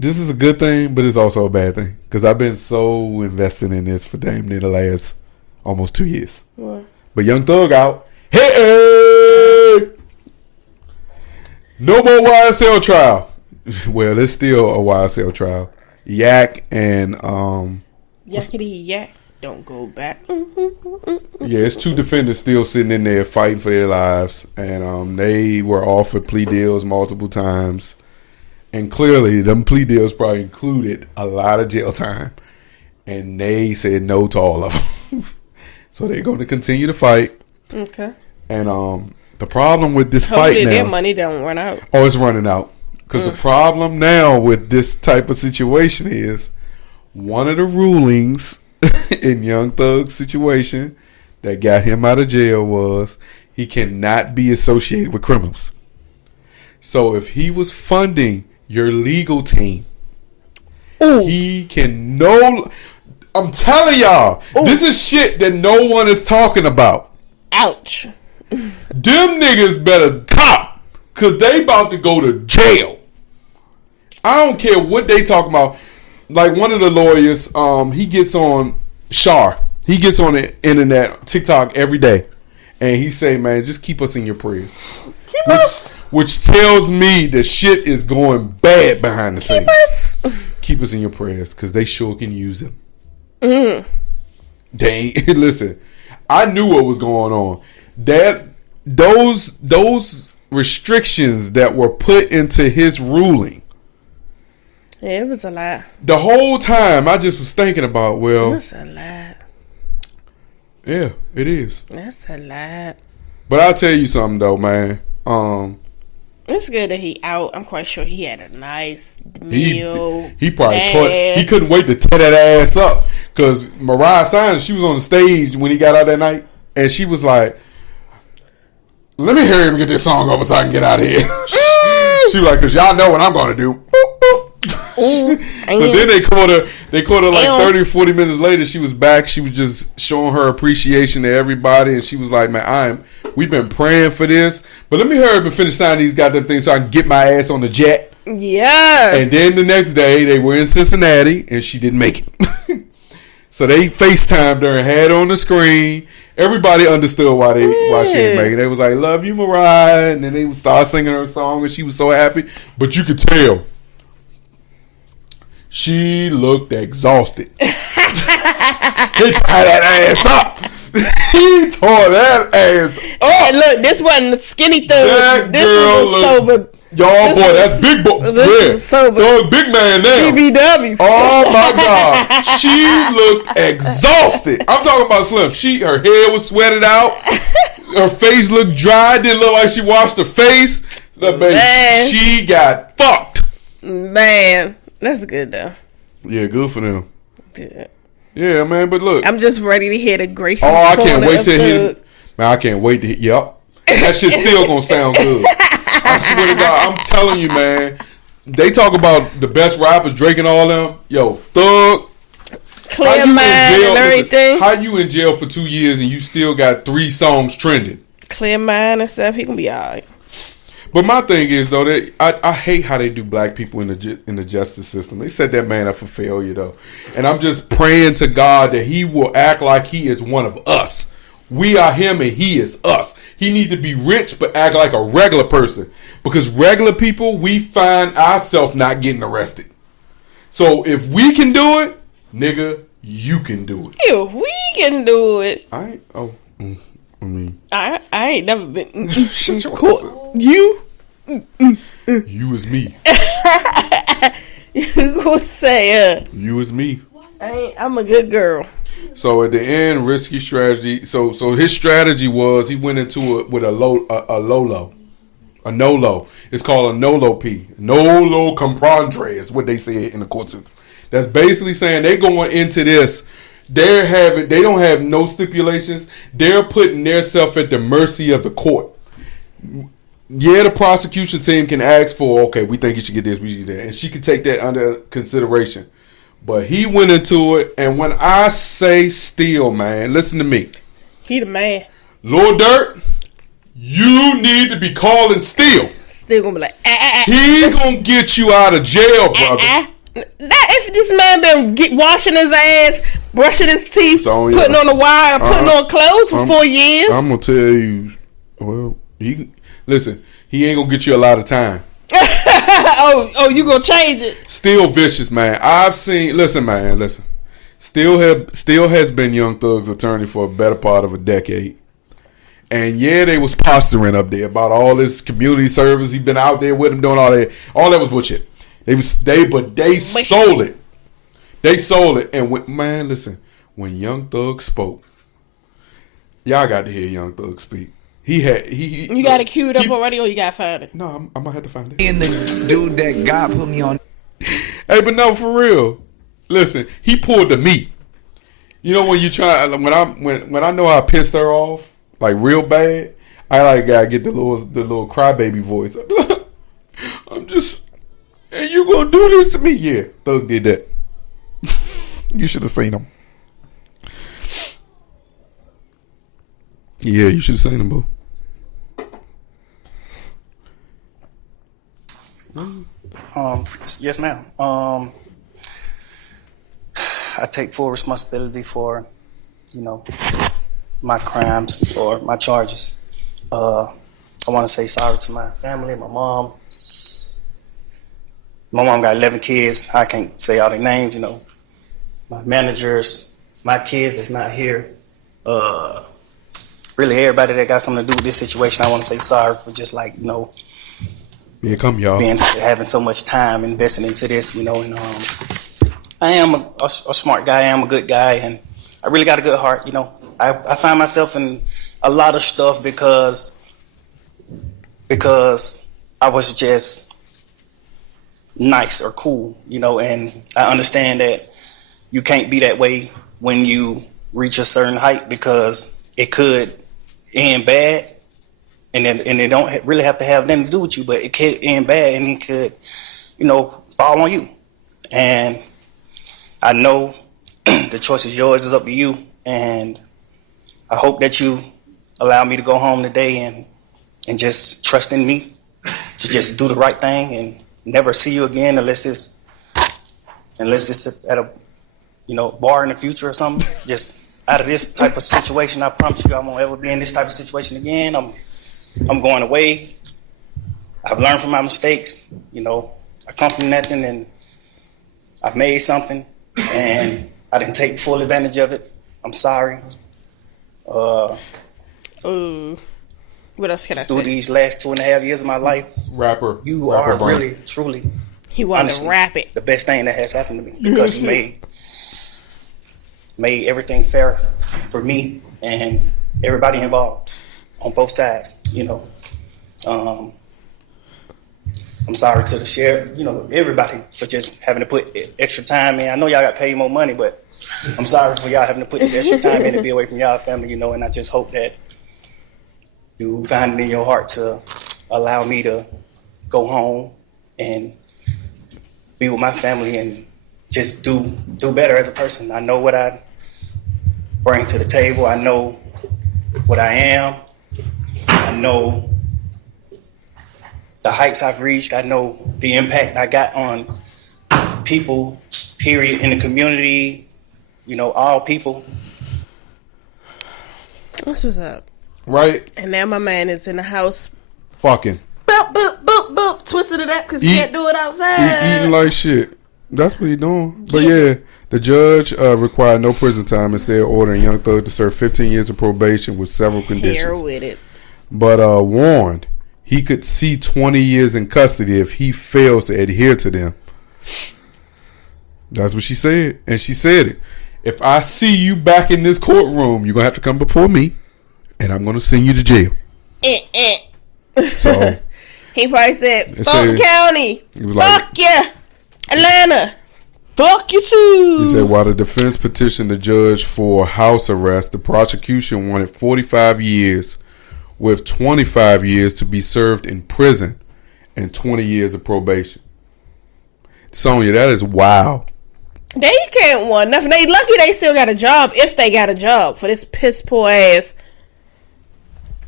this is a good thing, but it's also a bad thing because I've been so invested in this for damn near the last almost 2 years. What? But Young Thug out. Hey! No more YSL trial. Well, there's still a YSL trial. Yak and Yakety yak. Don't go back. Yeah, it's 2 defendants still sitting in there fighting for their lives, and they were offered plea deals multiple times, and clearly them plea deals probably included a lot of jail time, and they said no to all of them. So they're going to continue to fight. Okay. And the problem with this fight now, their money don't run out. Oh, it's running out because the problem now with this type of situation is one of the rulings in Young Thug's situation that got him out of jail was he cannot be associated with criminals. So if he was funding your legal team, he can I'm telling y'all, this is shit that no one is talking about. Ouch. Them niggas better cop because they about to go to jail. I don't care what they talking about. Like one of the lawyers, he gets on Shar. He gets on the internet, TikTok every day, and he say, "Man, just keep us in your prayers." Which tells me that shit is going bad behind the scenes. Keep us in your prayers because they sure can use him. They listen. I knew what was going on. That those restrictions that were put into his ruling. Yeah, it was a lot. The whole time, I just was thinking about, well... That's a lot. Yeah, it is. That's a lot. But I'll tell you something, though, man. It's good that he out. I'm quite sure he had a nice meal. He probably he couldn't wait to tear that ass up. Because Mariah Cyrus, she was on the stage when he got out that night, and she was like, let me hurry up and get this song over so I can get out of here. She was like, because y'all know what I'm going to do. So then they caught her like 30 or 40 minutes later. She was back. She was just showing her appreciation to everybody, and she was like, man, we've been praying for this, but let me hurry up and finish signing these goddamn things so I can get my ass on the jet. Yes. And then the next day they were in Cincinnati and she didn't make it. So they FaceTimed her and had her on the screen. Everybody understood why she didn't make it. They was like, love you, Mariah, and then they would start singing her song and she was so happy. But you could tell she looked exhausted. He tied that ass up. He tore that ass up. And look, this wasn't the skinny thug. This was sober. Y'all, boy, that's big boy. This sober. Thug big man now. BBW. Oh my God. She looked exhausted. I'm talking about Slim. Her hair was sweated out. Her face looked dry. Didn't look like she washed her face. Man. She got fucked. Man. That's good though. Yeah, good for them. Good. Yeah, man, but look. I'm just ready to hear the Gracie. Oh, I can't wait to hear. Man, I can't wait to hear. Yup. That shit still gonna sound good. I swear to God, I'm telling you, man. They talk about the best rappers, Drake and all them. Yo, Thug. Clear mind and everything. How you in jail for 2 years and you still got 3 songs trending? Clear mind and stuff. He gonna be alright. But my thing is though that I hate how they do black people in the justice system. They set that man up for failure though, and I'm just praying to God that he will act like he is one of us. We are him and he is us. He need to be rich but act like a regular person because regular people we find ourselves not getting arrested. So if we can do it, nigga, you can do it. If we can do it, I ain't never been in court. You is me. You gonna say you is me. I'm a good girl. So at the end, risky strategy. So his strategy was he went into it with a no-low. It's called a no-low P. No-low comprendre is what they said in the court system. That's basically saying they going into this. They don't have no stipulations. They're putting themselves at the mercy of the court. Yeah, the prosecution team can ask for, okay, we think you should get this, we should get that. And she can take that under consideration. But he went into it, and when I say still, man, listen to me. He the man. Lil Durk, you need to be calling Steele. Still gonna be like, He gonna get you out of jail, brother. If this man been washing his ass, brushing his teeth, So, putting on a wire, putting on clothes for 4 years. I'm gonna tell you. Well, he ain't gonna get you a lot of time. You gonna change it? Still vicious, man. I've seen. Listen, man. Listen. Still has been Young Thug's attorney for a better part of a decade. And yeah, they was posturing up there about all this community service. He been out there with him doing all that. All that was bullshit. They sold it. They sold it. And man, listen. When Young Thug spoke, y'all got to hear Young Thug speak. You got it queued up already, or you got to find it? No, I'm gonna have to find it. And the dude that God put me on. Hey, but no, for real. Listen, he pulled the meat. You know when you try when I know I pissed her off like real bad, I like gotta get the little crybaby voice. I'm just, and you gonna do this to me? Yeah, Thug did that. You should have seen him. Yeah, you should have seen him, boo. Yes, ma'am. I take full responsibility for, my crimes or my charges. I want to say sorry to my family, my mom. My mom got 11 kids. I can't say all their names, My managers, my kids that's not here. Really, everybody that got something to do with this situation, I want to say sorry for just Here come y'all. having so much time invested into this, and I am a smart guy. I am a good guy, and I really got a good heart. I find myself in a lot of stuff because I was just nice or cool, and I understand that you can't be that way when you reach a certain height because it could end bad. And it don't really have to have nothing to do with you, but it could end bad and it could, fall on you. And I know the choice is yours, it's up to you. And I hope that you allow me to go home today and just trust in me to just do the right thing and never see you again unless it's at a, bar in the future or something. Just out of this type of situation, I promise you I won't ever be in this type of situation again. I'm going away. I've learned from my mistakes. I come from nothing and I've made something and I didn't take full advantage of it. I'm sorry. What else can I say? Through these last 2.5 years of my life, you are really, truly, he wanted honestly, to rap it. the best thing that has happened to me because you made everything fair for me and everybody involved. On both sides, I'm sorry to the sheriff, everybody for just having to put extra time in. I know y'all got paid more money, but I'm sorry for y'all having to put this extra time in to be away from y'all family, and I just hope that you find it in your heart to allow me to go home and be with my family and just do better as a person. I know what I bring to the table. I know what I am. I know the heights I've reached. I know the impact I got on people, period, in the community, all people. That's what's up. Right? And now my man is in the house. Fucking. Boop, boop, boop, boop. Twisting it up because he can't do it outside. He eating like shit. That's what he doing. But yeah, the judge required no prison time, instead ordering Young Thug to serve 15 years of probation with several conditions. Here with it. But warned he could see 20 years in custody if he fails to adhere to them. That's what she said. And she said it. If I see you back in this courtroom, you're going to have to come before me, and I'm going to send you to jail. So he probably said, Fulton County, fuck yeah, Atlanta, fuck you too. He said while the defense petitioned the judge for house arrest, the prosecution wanted 45 years with 25 years to be served in prison and 20 years of probation. Sonya, that is wild. They can't want nothing. They lucky they still got a job, if they got a job, for this piss poor ass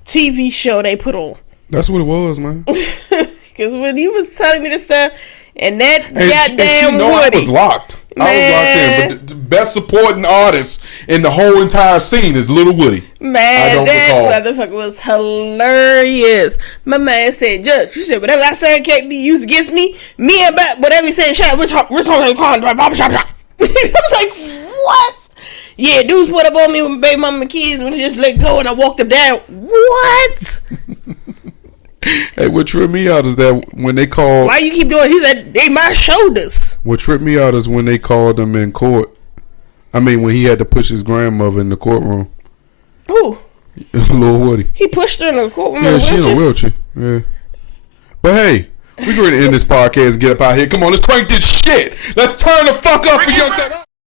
TV show they put on. That's what it was, man. Because when you was telling me this stuff, and that goddamn Woody, I was locked. Man. I was locked in. But the best supporting artist in the whole entire scene is Little Woody. Man, that motherfucker was hilarious. My man said, Judge, you said whatever I said can't be used against me. Me and back, whatever he said, we're talking about barbershop. I was like, what? Yeah, dudes put up on me with my baby mama and kids and just let go, and I walked them down. What? Hey, what tripped me out is that when they called... Why you keep doing... He said, they my shoulders. What tripped me out is when they called him in court. I mean, when he had to push his grandmother in the courtroom. Who? Lil Woody. He pushed her in the courtroom. Yeah, she in a wheelchair. Yeah. But hey, we're going to end this podcast and get up out here. Come on, let's crank this shit. Let's turn the fuck up for Young Thug.